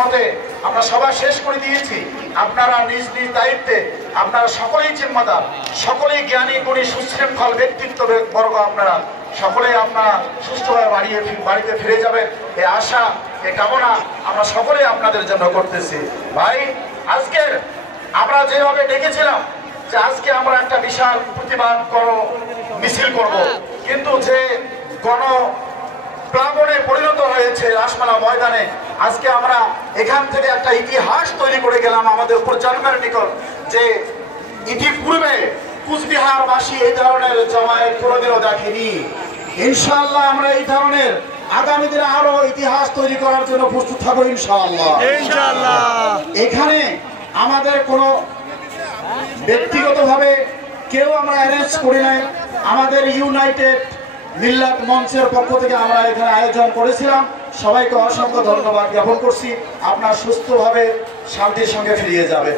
মতে আমরা সবাই শেষ করে দিয়েছি। আপনারা নিজ নিজ দায়িত্বে আপনারা সকলেই জিম্মাদার, সকলেই জ্ঞানী গুণী সুশৃঙ্খল ব্যক্তিত্ব বর্গ, আপনারা সকলেই আপনারা সুস্থভাবে বাড়িতে ফিরে যাবেন এই আশা, এই কামনা আমরা সকলেই আপনাদের জন্য করতেছি। ভাই, আজকের আমরা যেভাবে ডেকেছিলাম যে আজকে আমরা একটা বিশাল প্রতিবাদ মিছিল করব, কিন্তু যে গণ প্লাবনে পরিণত হয়েছে রাসমেলা ময়দানে, আজকে আমরা এখান থেকে একটা ইতিহাস তৈরি করে গেলাম আমাদের প্রজন্মের নিকট যে ইতিপূর্বে কুচবিহারবাসী এই ধরনের জমায়েত কোনোদিনও দেখেনি। ইনশাআল্লাহ আমরা এই ধরনের আগামী দিনে আরো ইতিহাস তৈরি করার জন্য প্রস্তুত থাকবো ইনশাআল্লাহ। এখানে আমাদের কোনো ব্যক্তিগতভাবে কেউ আমরা অ্যারেঞ্জ করি নাই, আমাদের ইউনাইটেড মিল্লাত মঞ্চের পক্ষ থেকে আমরা এখানে আয়োজন করেছিলাম। সবাইকে অসংখ্য ধন্যবাদ জ্ঞাপন করছি। আপনার সুস্থভাবে শান্তির সঙ্গে ফিরিয়ে যাবে।